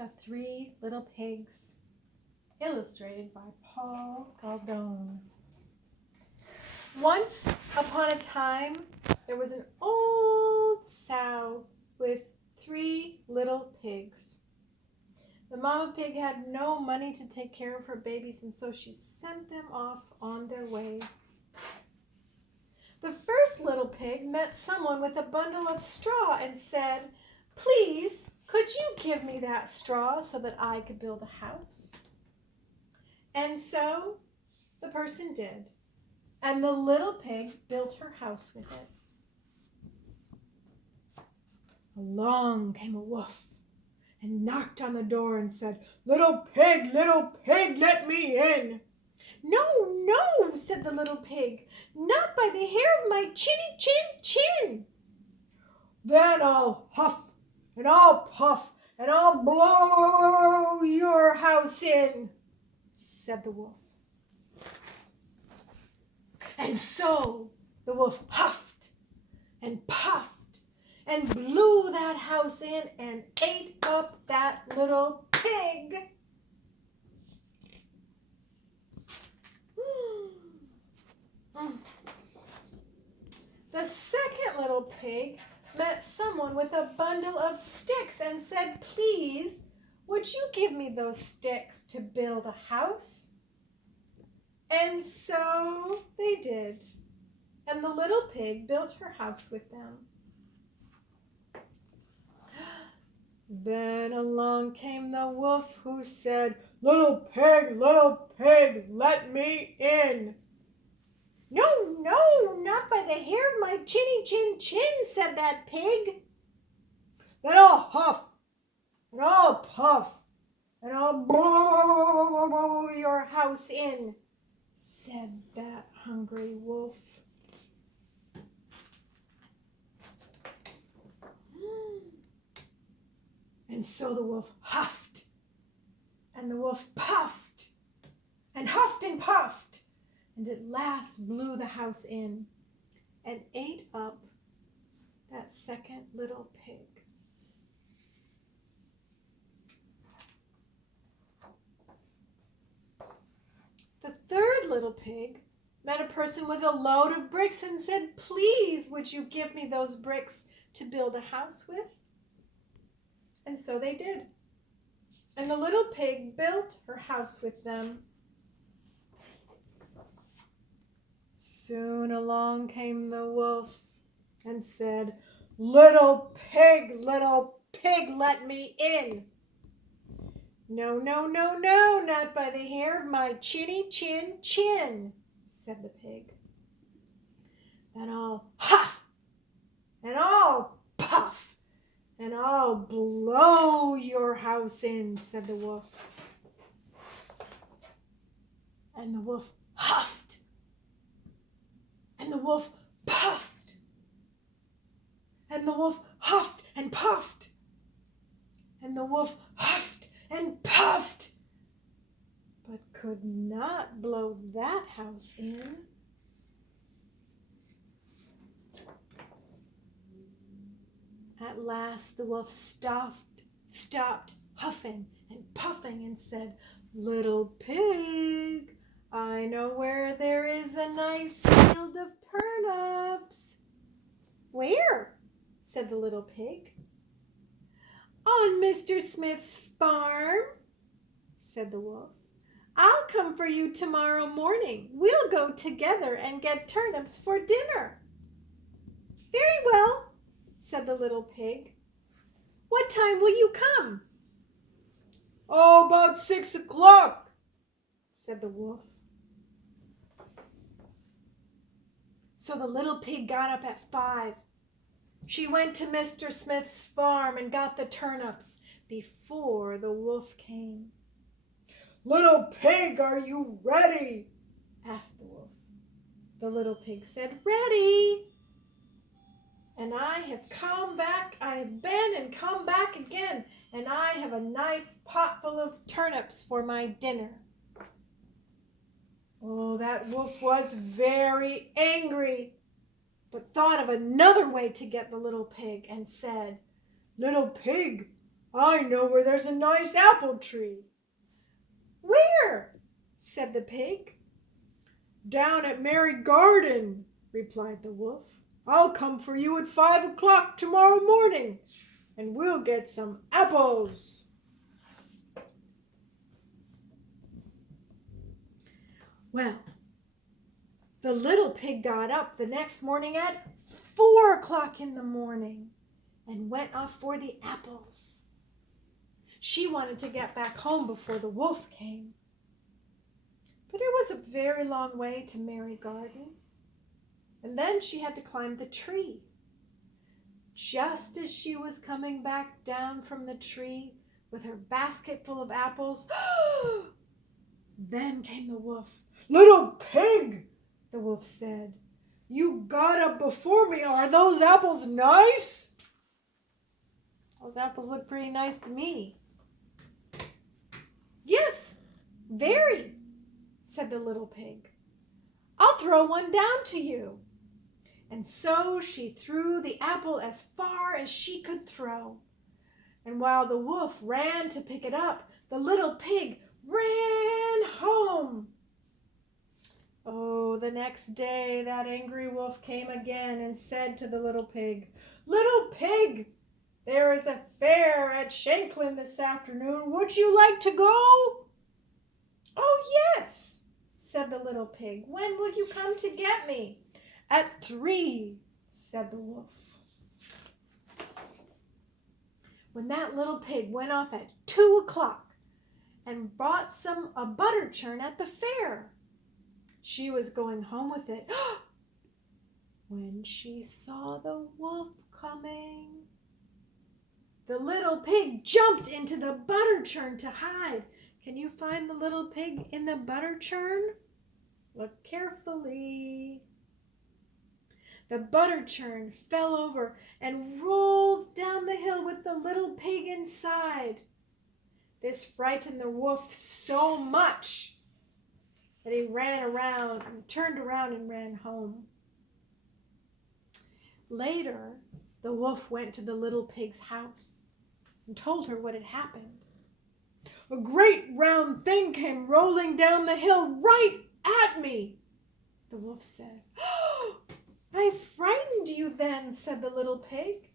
The Three Little Pigs, illustrated by Paul Galdone. Once upon a time, there was an old sow with 3 little pigs. The mama pig had no money to take care of her babies, and so she sent them off on their way. The first little pig met someone with a bundle of straw and said, "Please, could you give me that straw so that I could build a house?" And so the person did, and the little pig built her house with it. Along came a wolf and knocked on the door and said, little pig, let me in." "No, no," said the little pig, "not by the hair of my chinny chin." "Then I'll huff and I'll puff and I'll blow your house in," said the wolf. And so the wolf huffed and puffed and blew that house in and ate up that little pig. The second little pig met someone with a bundle of sticks and said, "Please, would you give me those sticks to build a house?" And so they did, and the little pig built her house with them. Then along came the wolf, who said, little pig, let me in." "No, no, not by the hair of my chinny chin," said that pig. "Then I'll huff and I'll puff and I'll blow your house in," said that hungry wolf. And so the wolf huffed, and the wolf puffed, and huffed and puffed, and at last blew the house in and ate up that second little pig. The third little pig met a person with a load of bricks and said, "Please, would you give me those bricks to build a house with?" And so they did, and the little pig built her house with them. Soon along came the wolf and said, little pig, let me in." "No, no, no, no, not by the hair of my chinny chin," said the pig. "Then I'll huff and I'll puff and I'll blow your house in," said the wolf. And the wolf huffed, and the wolf puffed, and the wolf huffed and puffed, and the wolf huffed and puffed, but could not blow that house in. At last the wolf stopped huffing and puffing and said, little pig, I know where there is a nice field of turnips." "Where?" said the little pig. "On Mr. Smith's farm," said the wolf. "I'll come for you tomorrow morning. We'll go together and get turnips for dinner." "Very well," said the little pig. "What time will you come?" "Oh, about 6 o'clock, said the wolf. So the little pig got up at 5. She went to Mr. Smith's farm and got the turnips before the wolf came. "Little pig, are you ready?" asked the wolf. The little pig said, "Ready. And I have been and come back again, and I have a nice pot full of turnips for my dinner." Oh, that wolf was very angry, but thought of another way to get the little pig and said, "Little pig, I know where there's a nice apple tree. Where? Said the pig. Down at Mary Garden, replied the wolf. I'll come for you at 5 o'clock tomorrow morning, and we'll get some apples. Well, the little pig got up the next morning at 4 o'clock in the morning and went off for the apples. She wanted to get back home before the wolf came. But it was a very long way to Mary Garden, and then she had to climb the tree. Just as she was coming back down from the tree with her basket full of apples, then came the wolf. Little pig, the wolf said, you got up before me. Are those apples nice? Those apples look pretty nice to me. Yes, very, said the little pig. I'll throw one down to you. And so she threw the apple as far as she could throw. And while the wolf ran to pick it up, the little pig ran home. Oh, the next day that angry wolf came again and said to the little pig, Little pig, there is a fair at Shanklin this afternoon. Would you like to go? Oh, yes, said the little pig. When will you come to get me? At 3, said the wolf. When that little pig went off at 2 o'clock and bought a butter churn at the fair, she was going home with it when she saw the wolf coming. The little pig jumped into the butter churn to hide. Can you find the little pig in the butter churn? Look carefully. The butter churn fell over and rolled down the hill with the little pig inside. This frightened the wolf so much that he turned around and ran home. Later, the wolf went to the little pig's house and told her what had happened. A great round thing came rolling down the hill right at me, the wolf said. I frightened you then, said the little pig.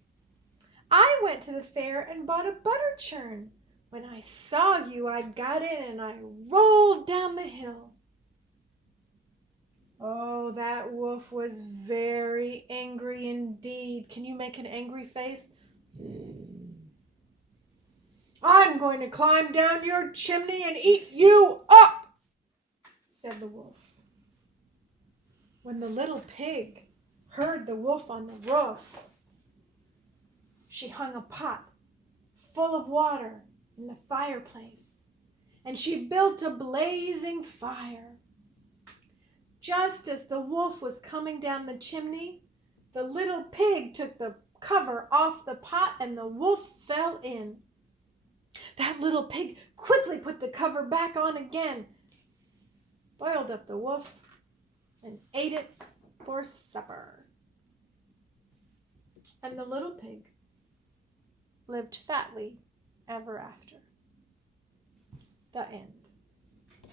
I went to the fair and bought a butter churn. When I saw you, I got in and I rolled down the hill. Oh, that wolf was very angry indeed. Can you make an angry face? I'm going to climb down your chimney and eat you up, said the wolf. When the little pig heard the wolf on the roof, she hung a pot full of water in the fireplace, and she built a blazing fire. Just as the wolf was coming down the chimney, the little pig took the cover off the pot and the wolf fell in. That little pig quickly put the cover back on again, boiled up the wolf, and ate it for supper. And the little pig lived fatly ever after. The end.